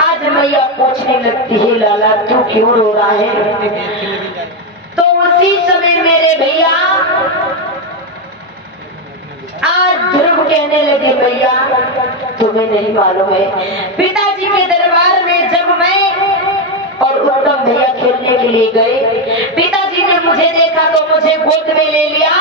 आज मैया पूछने लगती है, लाला तू क्यों रो रहा है? तो उसी समय मेरे भैया आज ध्रुव कहने लगे, भैया तुम्हें नहीं मालूम है, पिताजी के दरबार में जब मैं और उत्तम भैया खेलने के लिए गए, पिताजी ने मुझे देखा तो मुझे गोद में ले लिया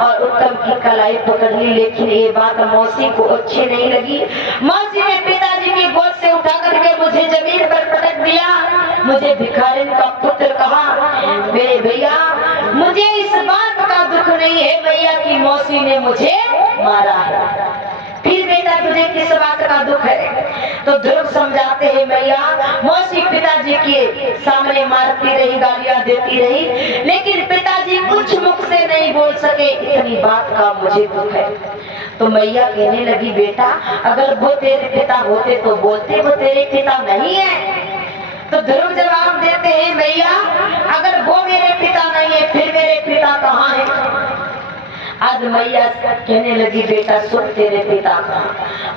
और उत्तम की कलाई पकड़ ली। लेकिन ये बात मौसी को अच्छी नहीं लगी। मौसी ने पिताजी की गोद से उठा करके मुझे जमीन पर पटक दिया, मुझे भिखारिन का पुत्र कहा। मेरे भैया मुझे इस बात का दुख नहीं है भैया कि मौसी ने मुझे मारा है, फिर बेटा तुझे किस बात का दुख है? तो ध्रुव समझाते हैं, भैया मौसी पिताजी के सामने मारती रही, गालियां देती रही, लेकिन पिताजी कुछ मुख से नहीं बोल सके, इतनी बात का मुझे दुख है। तो मैया कहने लगी, बेटा अगर वो तेरे पिता होते तो बोलते वो तेरे पिता नहीं है। तो ध्रुव जवाब देते हैं, भैया अगर वो मेरे पिता नहीं है फिर मेरे पिता कहाँ है? आज मैया कहने लगी, बेटा सुन, तेरे पिता का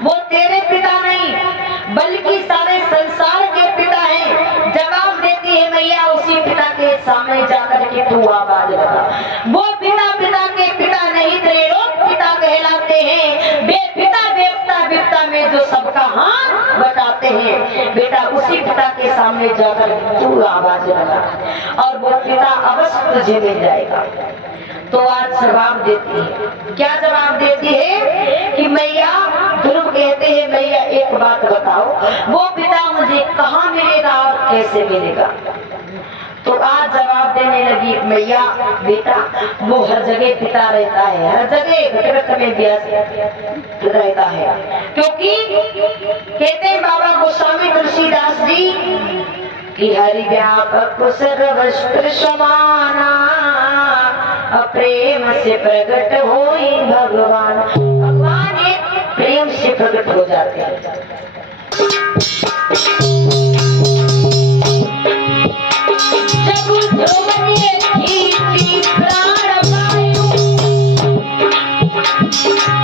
वो तेरे पिता नहीं बल्कि सारे संसार के पिता हैं। जवाब देती है मैया, उसी पिता के सामने जाकर के तू आवाज लगा। वो पिता पिता के पिता नहीं त्रिलोक पिता कहलाते हैं, बेपिता बेवता विपता में जो सबका हाथ बटाते हैं। बेटा उसी पिता के सामने जाकर तू आवाज लगा और वो पिता अवश्य तुझे मिल जाएगा। तो आज जवाब देती है, क्या जवाब देती है कि मैया, ध्रुव कहते हैं, मैया एक बात बताओ, वो पिता मुझे कहाँ मिलेगा और कैसे मिलेगा? तो आज जवाब देने लगी मैया, बेटा वो हर जगह पिता रहता है, हर जगह घट में व्यस्त रहता है। क्योंकि कहते हैं बाबा गोस्वामी तुलसीदास जी कि हरि व्यापक सर्वस्त्र समाना, प्रेम से प्रकट होई भगवान। भगवान एक प्रेम से प्रकट हो जाते हैं। जब ध्रुवने खींची प्राण वायु,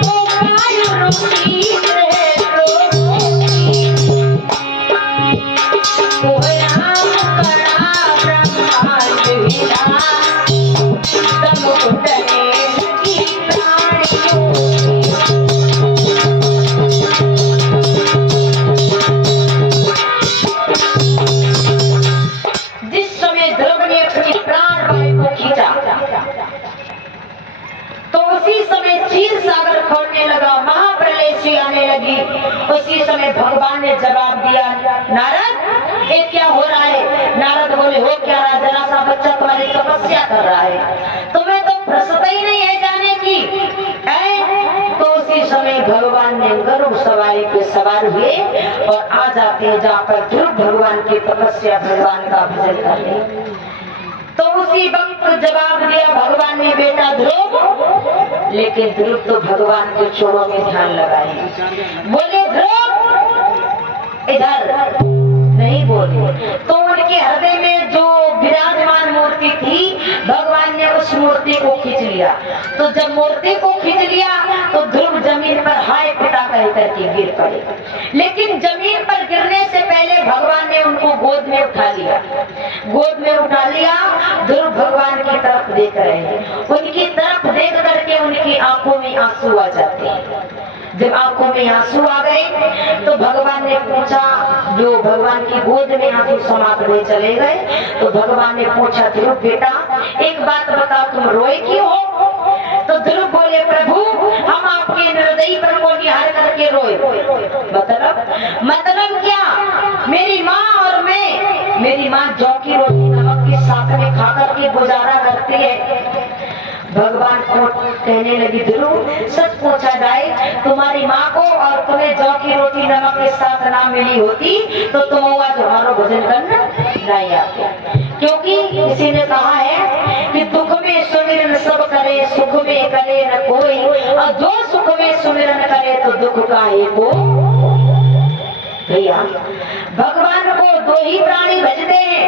तो वायु रुकी रहे तो राम कड़ा ब्रह्मांड विदा, जिस समय ध्रुव ने अपनी प्राण वायु को खींचा तो उसी समय क्षीर सागर खोलने लगा, महाप्रलय सी आने लगी। उसी समय भगवान ने जवाब दिया, नारद ये क्या हो रहा है? नारद बोले, हो क्या रहा? जरा सा बच्चा तुम्हारी तपस्या कर रहा है, तुम्हें तो फुर्सत ही नहीं है जाने की है? तो उसी समय भगवान ने गरुड़ सवारी पे सवार हुए और आ जाते हैं जहाँ पर ध्रुव भगवान की तपस्या, भगवान का भजन करते। तो उसी वक्त जवाब दिया भगवान ने, बेटा ध्रुव, लेकिन ध्रुव तो भगवान के चरणों में ध्यान लगाए, बोले ध्रुव इधर नहीं बोले। तो उनके हृदय में जो विराजमान मूर्ति थी, भगवान ने उस मूर्ति को खींच लिया। तो जब मूर्ति को खींच लिया तो ध्रुव जमीन पर हाय पिता कह करके गिर पड़े। लेकिन जमीन पर गिरने से पहले भगवान ने उनको गोद में उठा लिया। गोद में उठा लिया, ध्रुव भगवान की तरफ देख रहे हैं। उनकी तरफ देख करके उनकी आंखों में आंसू आ जाते हैं। जब आंखों में आंसू आ गए तो भगवान ने पूछा, जो भगवान की गोद में आंसू समाप्त हुए चले गए, तो भगवान ने पूछा, ध्रुव बेटा एक बात बताओ, तुम रोए क्यों हो? तो ध्रुव बोले, प्रभु हम आपके हृदय पर को निहार करके रोए। मतलब क्या? मेरी माँ और मैं, मेरी माँ जौ की रोटी नमक के साथ में खा करके गुजारा करती है। भगवान को कहने लगी, ध्रुव सच पूछा जाए, तुम्हारी माँ को और तुम्हें जौ की रोटी नमक के साथ ना मिली होती तो तुम आज हमारा भोजन करना नहीं आते। क्योंकि किसी ने कहा है कि दुख में सुमिरन सब करे, सुख में करे न कोई, और जो सुख में सुमिरन करे तो दुख का को। भैया भगवान को दो ही प्राणी भजते हैं,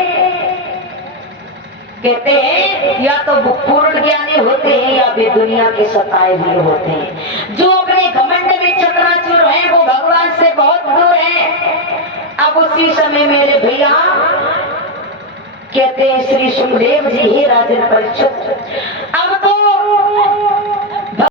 कहते हैं या तो पूर्ण ज्ञानी होते हैं या वे दुनिया के सताए हुए होते हैं। जो अपने घमंड में चकनाचूर हैं वो भगवान से बहुत दूर हैं। अब उसी समय मेरे भैया कहते हैं श्री सुखदेव जी, हे राजन परीक्षित, अब तो